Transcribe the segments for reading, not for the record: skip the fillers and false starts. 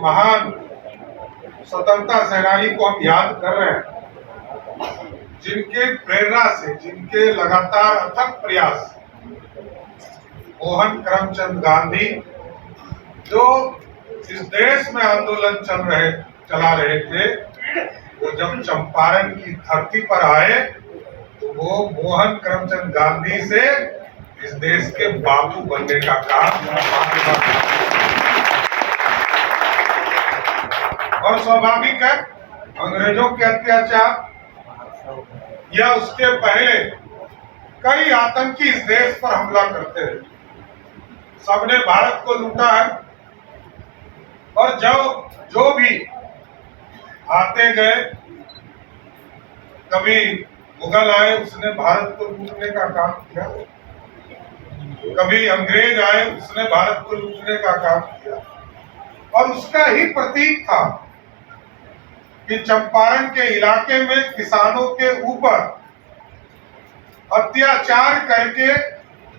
महान स्वतंत्रता सेनानी को हम याद कर रहे हैं, जिनके प्रेरणा से, जिनके लगातार अथक प्रयास, मोहन करमचंद गांधी जो इस देश में आंदोलन चला रहे थे, वो जब चंपारण की धरती पर आए तो वो मोहन करमचंद गांधी से इस देश के बापू बनने का काम और स्वाभाविक है, अंग्रेजों के अत्याचार या उसके पहले कई आतंकी इस देश पर हमला करते रहे, सबने भारत को लूटा है और जो भी आते गए, कभी मुगल आए उसने भारत को लूटने का काम किया, कभी अंग्रेज आए उसने भारत को लूटने का काम किया और उसका ही प्रतीक था कि चंपारण के इलाके में किसानों के ऊपर अत्याचार करके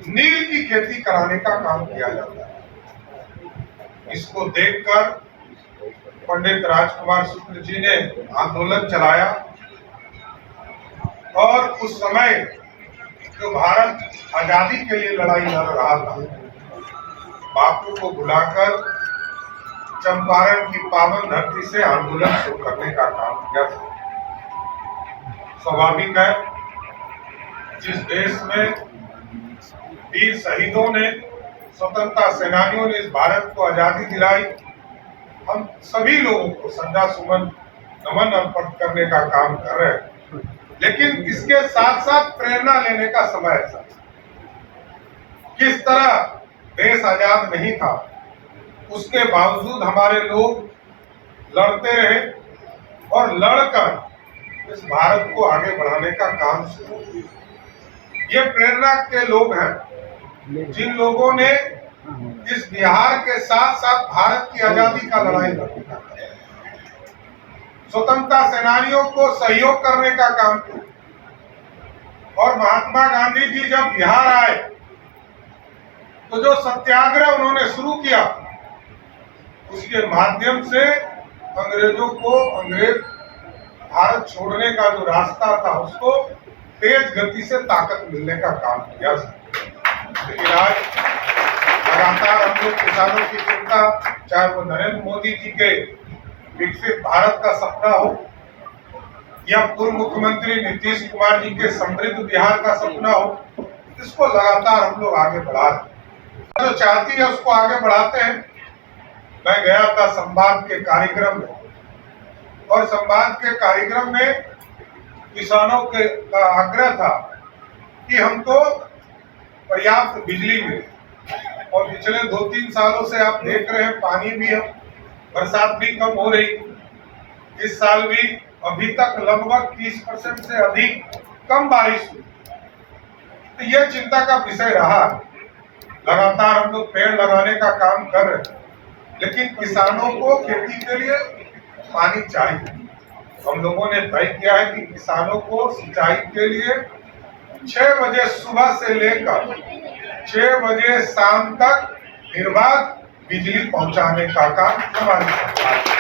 नील की खेती कराने का काम किया जाता है। इसको देखकर पंडित राजकुमार शुक्ल जी ने आंदोलन चलाया और उस समय जो भारत आजादी के लिए लड़ाई लड़ रहा था, बापू को बुलाकर चंपारण की पावन धरती से आंदोलन शुरू करने का काम किया था। स्वाभाविक है, जिस देश में वीर शहीदों ने, स्वतंत्रता सेनानियों ने इस भारत को आजादी दिलाई, हम सभी लोगों को श्रद्धा सुमन नमन अर्पण करने का काम कर रहे हैं। लेकिन इसके साथ साथ प्रेरणा लेने का समय है। किस तरह देश आजाद नहीं था, उसके बावजूद हमारे लोग लड़ते रहे और लड़कर इस भारत को आगे बढ़ाने का काम शुरू किया। ये प्रेरणा के लोग हैं जिन लोगों ने इस बिहार के साथ साथ भारत की आजादी का लड़ाई लड़ी, स्वतंत्रता सेनानियों को सहयोग करने का काम किया और महात्मा गांधी जी जब बिहार आए तो जो सत्याग्रह उन्होंने शुरू किया, उसके माध्यम से अंग्रेज भारत छोड़ने का जो रास्ता था उसको तेज गति से ताकत मिलने का काम किया। लेकिन आज लगातार हम लोग किसानों की चिंता, चाहे वो नरेंद्र मोदी जी के विकसित भारत का सपना हो या पूर्व मुख्यमंत्री नीतीश कुमार जी के समृद्ध बिहार का सपना हो, इसको लगातार हम लोग आगे बढ़ा रहे हैं। जो चाहती है उसको आगे बढ़ाते हैं। मैं गया था संवाद के कार्यक्रम में और संवाद के कार्यक्रम में किसानों के का आग्रह था कि हमको पर्याप्त बिजली मिले और पिछले 2-3 सालों से आप देख रहे हैं पानी भी है, बरसात भी कम हो रही। इस साल भी अभी तक लगभग 30% से अधिक कम बारिश हुई। तो यह चिंता का विषय रहा। लगातार हम लोग पेड़ लगाने का काम कर रहे हैं, लेकिन किसानों को खेती के लिए पानी चाहिए। हम लोगों ने तय किया है कि किसानों को सिंचाई के लिए 6 बजे सुबह से लेकर 6 बजे शाम तक निर्बाध बिजली पहुंचाने का काम हमारी सरकार है।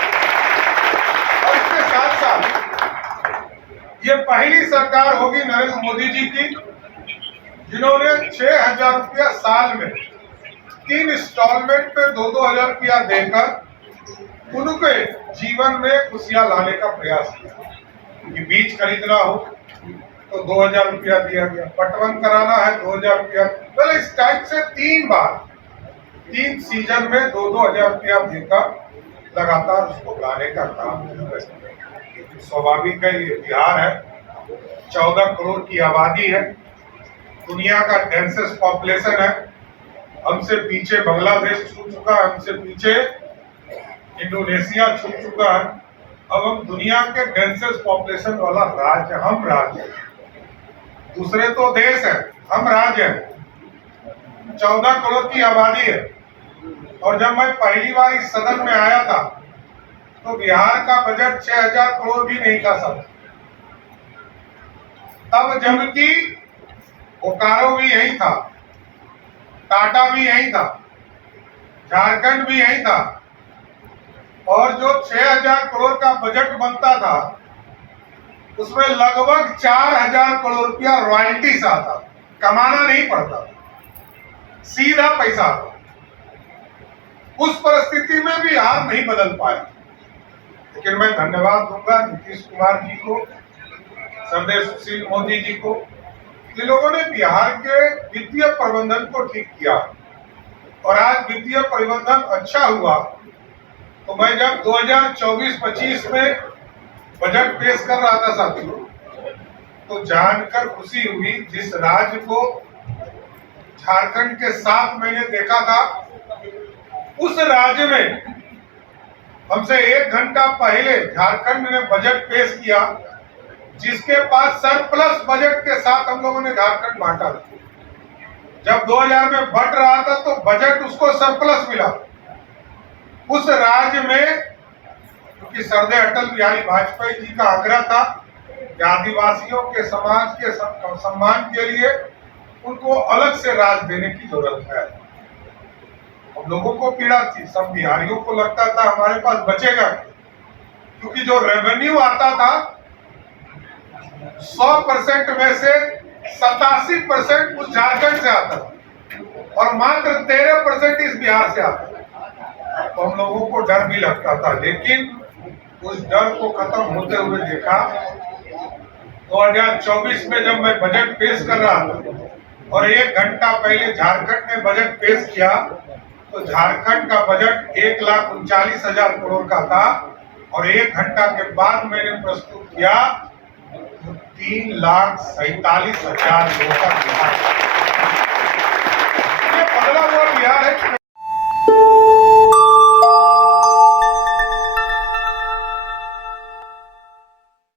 और इसके साथ साथ ये पहली सरकार होगी नरेंद्र मोदी जी की जिन्होंने 6,000 रुपया साल में 3 इंस्टॉलमेंट पे 2-2 हजार रुपया देकर उनके जीवन में खुशियां लाने का प्रयास किया। कि बीज खरीदना हो तो 2,000 रुपया दिया गया, पटवन कराना है 2,000 रुपया, पहले इस टाइप से 3 बार 3 सीजन में 2-2 हजार रुपया देकर लगातार उसको लाने का काम कर रहे हैं। स्वाभाविक है, ये बिहार है, 14 करोड़ की आबादी है, दुनिया का डेंसेस्ट पॉपुलेशन है। हमसे पीछे बांग्लादेश छूट चुका है, हमसे पीछे इंडोनेशिया छूट चुका है। अब हम दुनिया के डेंसेस्ट पॉपुलेशन वाला राज्य, हम राज्य हैं। दूसरे तो देश है, हम राज्य हैं। 14 करोड़ की आबादी है और जब मैं पहली बार इस सदन में आया था तो बिहार का बजट 6,000 करोड़ भी नहीं था सब। तब जबकि बोकारो भी यही था, टाटा भी यही था, झारखंड भी यही था, और जो 6,000 करोड़ का बजट बनता था उसमें लगभग 4,000 करोड़ रुपया रॉयल्टी से आता, कमाना नहीं पड़ता, सीधा पैसा आता। उस परिस्थिति में भी हार नहीं बदल पाया। लेकिन मैं धन्यवाद दूंगा नीतीश कुमार जी को, सरदेव सुशील मोदी जी को, जिन लोगों ने बिहार के वित्तीय प्रबंधन को ठीक किया और आज वित्तीय प्रबंधन अच्छा हुआ। तो मैं जब 2024-25 में बजट पेश कर रहा था साथियों, तो जानकर खुशी हुई जिस राज्य को झारखंड के साथ मैंने देखा था, उस राज्य में हमसे 1 घंटा पहले झारखंड ने बजट पेश किया, जिसके पास सरप्लस बजट के साथ हम लोगों ने झारखंड बांटा। जब 2000 में बढ़ रहा था तो बजट उसको सरप्लस मिला। उस राज्य में क्योंकि सरदेव अटल बिहारी वाजपेयी जी का आग्रह था कि आदिवासियों के समाज के सम्मान के लिए उनको अलग से राज देने की जरूरत है। हम लोगों को पीड़ा थी, सब बिहारियों को लगता था हमारे पास बचेगा, क्योंकि जो रेवेन्यू आता था 100% में से 87% उस झारखंड से आता था और मात्र 13% इस बिहार से आता था। तो हम लोगों को डर भी लगता था, लेकिन उस डर को खत्म होते हुए देखा। 2024 में जब मैं बजट पेश कर रहा था और 1 घंटा पहले झारखंड ने बजट पेश किया, तो झारखंड का बजट 1,39,000 करोड़ का था और 1 घंटा के बाद मैंने प्रस्तुत किया तो 3,47,000 करोड़ का बिहार। ये बदला हुआ बिहार है।